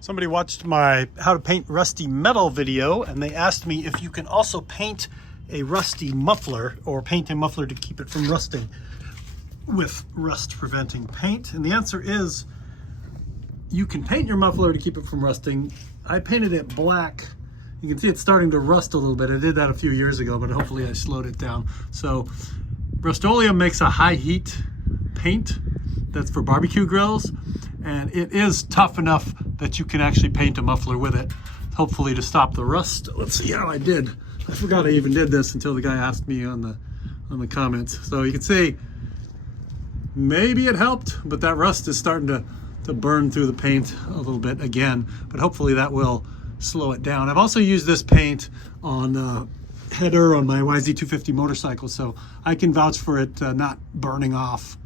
Somebody watched my how to paint rusty metal video, and they asked me if you can also paint a rusty muffler or paint a muffler to keep it from rusting with rust preventing paint. And the answer is you can paint your muffler to keep it from rusting. I painted it black. You can see it's starting to rust a little bit. I did that a few years ago, but hopefully I slowed it down. So Rustoleum makes a high heat paint that's for barbecue grills, and it is tough enough that you can actually paint a muffler with it, hopefully to stop the rust. Let's see how I did. I forgot I even did this until the guy asked me on the comments. So you can see maybe it helped, but that rust is starting to burn through the paint a little bit again, but hopefully that will slow it down. I've also used this paint on header on my YZ250 motorcycle, so I can vouch for it not burning off,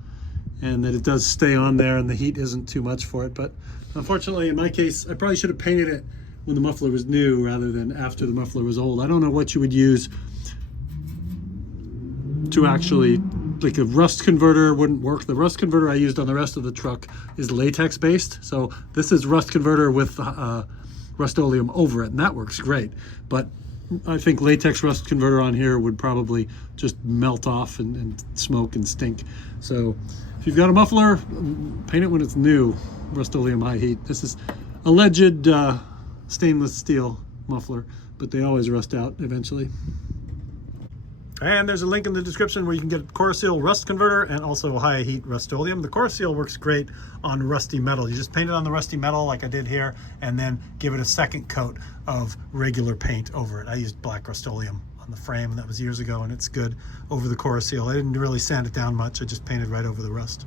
and that it does stay on there and the heat isn't too much for it. But unfortunately, in my case, I probably should have painted it when the muffler was new rather than after the muffler was old. I don't know what you would use to actually, like a rust converter wouldn't work. The rust converter I used on the rest of the truck is latex based. So this is rust converter with Rustoleum over it, and that works great. But I think latex rust converter on here would probably just melt off and smoke and stink. So if you've got a muffler, paint it when it's new, Rustoleum high heat. This is alleged stainless steel muffler, but they always rust out eventually. And there's a link in the description where you can get Corroseal rust converter and also high heat Rustoleum. The Corroseal works great on rusty metal. You just paint it on the rusty metal like I did here, and then give it a second coat of regular paint over it. I used black Rustoleum on the frame, and that was years ago, and it's good over the Corroseal. I didn't really sand it down much. I just painted right over the rust.